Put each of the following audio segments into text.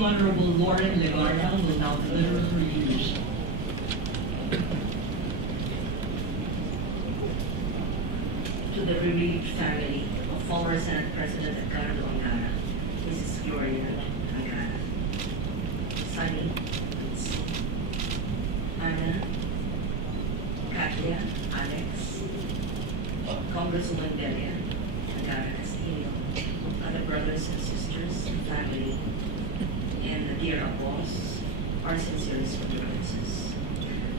The Honorable Loren Legarda will now deliver her eulogy. To the bereaved family of former Senate President Edgardo Angara, Mrs. Gloria Angara, Sunny, Anna, Katya, Alex, Congresswoman Delia, Angara Castillo, other brothers and sisters and family, and the dear boss, our sincerest condolences.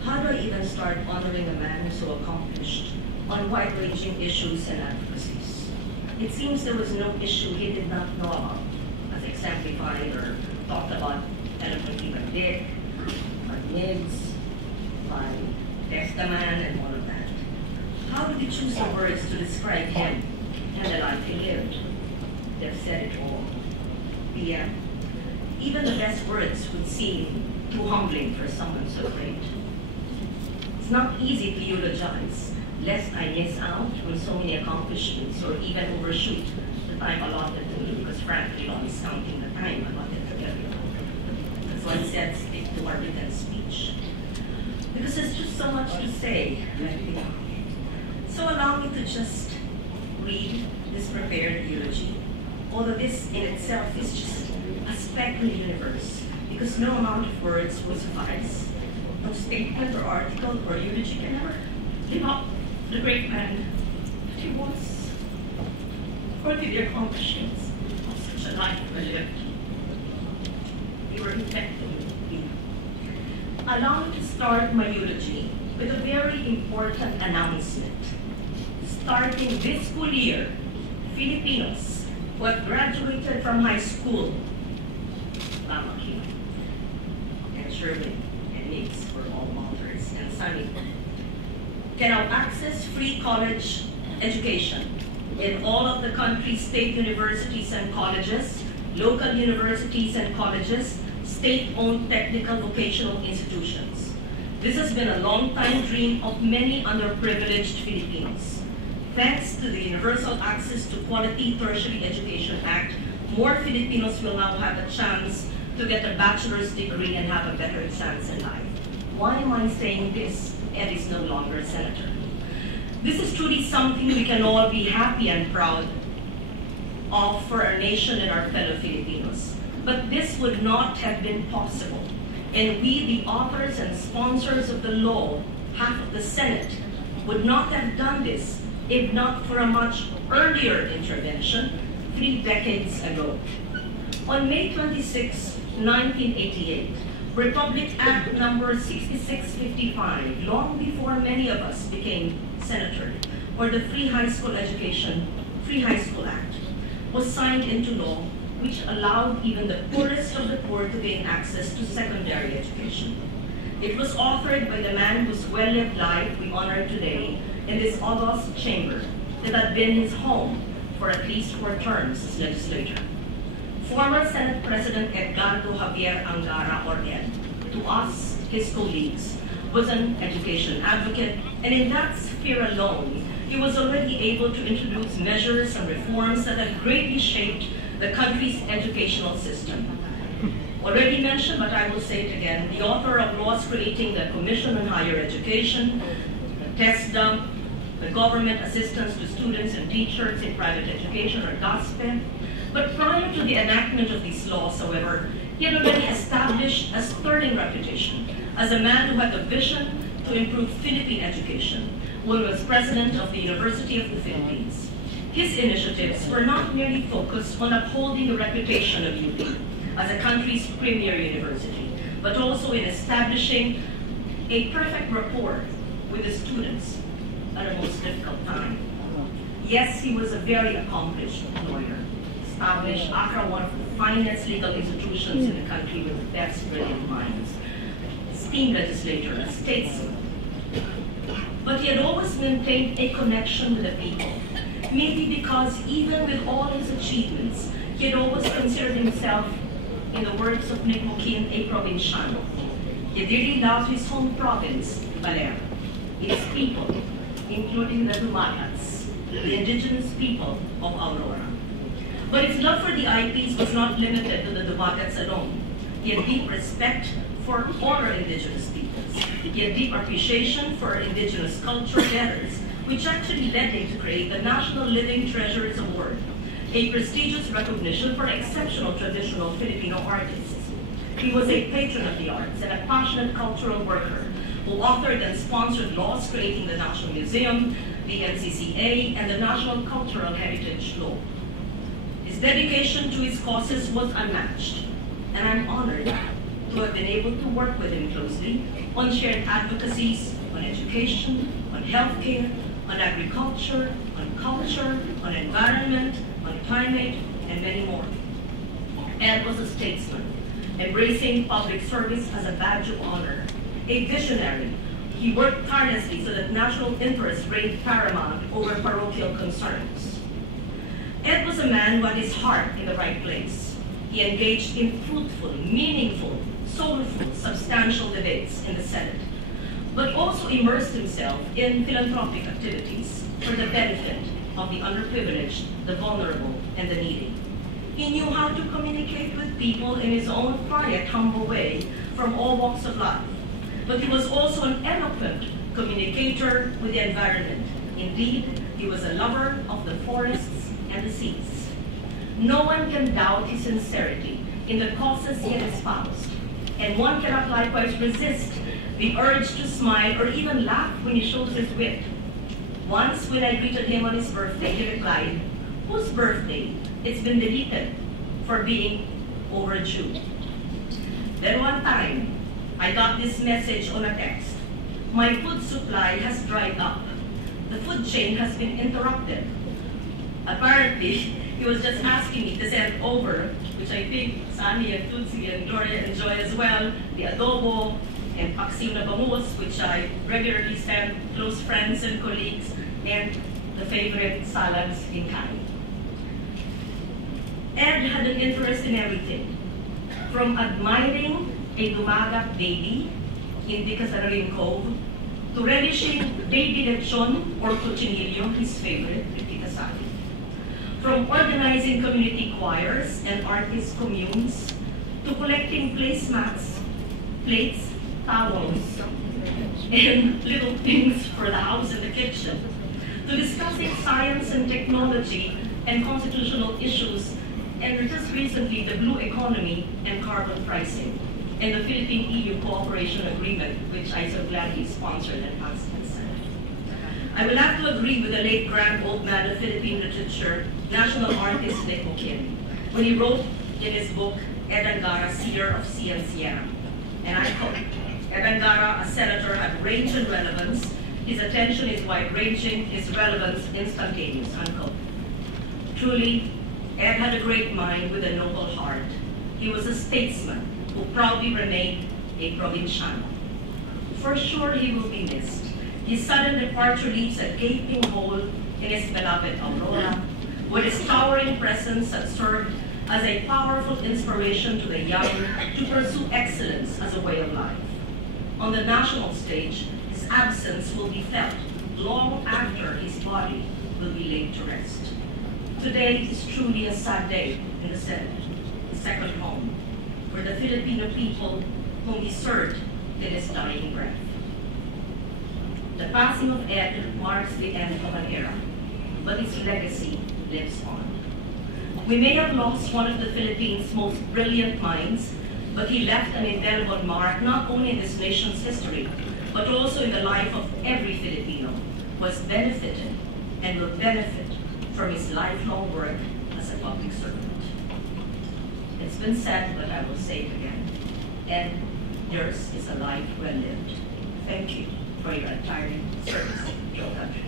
How do I even start honoring a man so accomplished on wide-ranging issues and advocacies? It seems there was no issue he did not know about, as exemplified or talked about eloquently by Dick, by Nibs, by Testaman, and all of that. How did he choose the words to describe him and the life he lived? They've said it all. Even the best words would seem too humbling for someone so great. It's not easy to eulogize, lest I miss out on so many accomplishments or even overshoot the time allotted to me, because frankly, I'm counting the time allotted to everyone. That's why I said stick to our written speech. Because there's just so much to say. So allow me to just read this prepared eulogy, although this in itself is just a speck in the universe, because no amount of words will suffice. No statement or article or eulogy can ever live up to the great man that he was, or to the accomplishments of such a life lived. We were infected. Allow me to start my eulogy with a very important announcement. Starting this school year, Filipinos who have graduated from high school, and Sherwin, and Nix for all Walters, and Sunny, can now access free college education in all of the country's state universities and colleges, local universities and colleges, state-owned technical vocational institutions. This has been a long-time dream of many underprivileged Filipinos. Thanks to the Universal Access to Quality Tertiary Education Act, more Filipinos will now have a chance to get a bachelor's degree and have a better chance in life. Why am I saying this? Ed is no longer a senator. This is truly something we can all be happy and proud of for our nation and our fellow Filipinos. But this would not have been possible. And we, the authors and sponsors of the law, half of the Senate, would not have done this if not for a much earlier intervention 3 decades ago. On May 26, 1988, Republic Act number 6655, long before many of us became senator, or the Free High School Act, was signed into law, which allowed even the poorest of the poor to gain access to secondary education. It was authored by the man whose well-lived life we honor today in this august chamber that had been his home for at least 4 terms as legislator. Former Senate President Edgardo Angara, or Ed, to us, his colleagues, was an education advocate, and in that sphere alone, he was already able to introduce measures and reforms that have greatly shaped the country's educational system. Already mentioned, but I will say it again, the author of laws creating the Commission on Higher Education, TESDA, the government assistance to students and teachers in private education, or GASPE. But prior to the enactment of these laws, however, he had already established a sterling reputation as a man who had a vision to improve Philippine education when he was president of the University of the Philippines. His initiatives were not merely focused on upholding the reputation of UP as a country's premier university, but also in establishing a perfect rapport with the students at a most difficult time. Yes, he was a very accomplished lawyer, established ACRA, one of the finest legal institutions in the country with the best brilliant minds, esteemed legislator, a statesman. But he had always maintained a connection with the people, maybe because even with all his achievements, he had always considered himself, in the words of Nick Moquin, a provinciano. He really loved his home province, Baler, its people, including the Dumaguets, the indigenous people of Aurora. But his love for the IPs was not limited to the Dumaguets alone. He had deep respect for all our indigenous peoples. He had deep appreciation for indigenous culture matters, which actually led him to create the National Living Treasures Award, a prestigious recognition for exceptional traditional Filipino artists. He was a patron of the arts and a passionate cultural worker who authored and sponsored laws creating the National Museum, the NCCA, and the National Cultural Heritage Law. His dedication to his causes was unmatched, and I'm honored to have been able to work with him closely on shared advocacies, on education, on healthcare, on agriculture, on culture, on environment, on climate, and many more. Ed was a statesman, embracing public service as a badge of honor. A visionary, he worked tirelessly so that national interests reigned paramount over parochial concerns. Ed was a man who had his heart in the right place. He engaged in fruitful, meaningful, soulful, substantial debates in the Senate, but also immersed himself in philanthropic activities for the benefit of the underprivileged, the vulnerable, and the needy. He knew how to communicate with people in his own quiet, humble way from all walks of life. But he was also an eloquent communicator with the environment. Indeed, he was a lover of the forests and the seas. No one can doubt his sincerity in the causes he had espoused, and one cannot likewise resist the urge to smile or even laugh when he shows his wit. Once, when I greeted him on his birthday, he replied, "Whose birthday? It's been deleted for being overdue." Then one time, I got this message on a text. "My food supply has dried up. The food chain has been interrupted." Apparently, he was just asking me to send over, which I think Sani and Tutsi and Gloria enjoy as well, the adobo and paksiw na bangus, which I regularly send close friends and colleagues, and the favorite salads in Cali. Ed had an interest in everything, from admiring a dumagat baby in Dicasararin Cove to relishing baby lechon or cochinillo, his favorite, with Tita Sally. From organizing community choirs and artist communes to collecting placemats, plates, towels, and little things for the house and the kitchen, to discussing science and technology and constitutional issues, and just recently the blue economy and carbon pricing, and the Philippine-EU cooperation agreement, which I so gladly sponsored and passed in the Senate. I will have to agree with the late grand old man of Philippine literature, national artist Nick O'Kin, when he wrote in his book, Ed Angara, Seer of Sea and Sierra. And I quote, "Ed Angara, a senator, had range and relevance. His attention is wide-ranging, his relevance instantaneous," unquote. Truly, Ed had a great mind with a noble heart. He was a statesman who proudly remained a provinciano. For sure, he will be missed. His sudden departure leaves a gaping hole in his beloved Aurora, where his towering presence had served as a powerful inspiration to the young to pursue excellence as a way of life. On the national stage, his absence will be felt long after his body will be laid to rest. Today is truly a sad day in the Senate, his second home, for the Filipino people whom he served till his dying breath. The passing of Ed marks the end of an era, but his legacy lives on. We may have lost one of the Philippines' most brilliant minds, but he left an indelible mark not only in this nation's history, but also in the life of every Filipino who has benefited and will benefit from his lifelong work as a public servant. It's been said, but I will say it again. Ed, yours is a life well lived. Thank you for your untiring service to our country.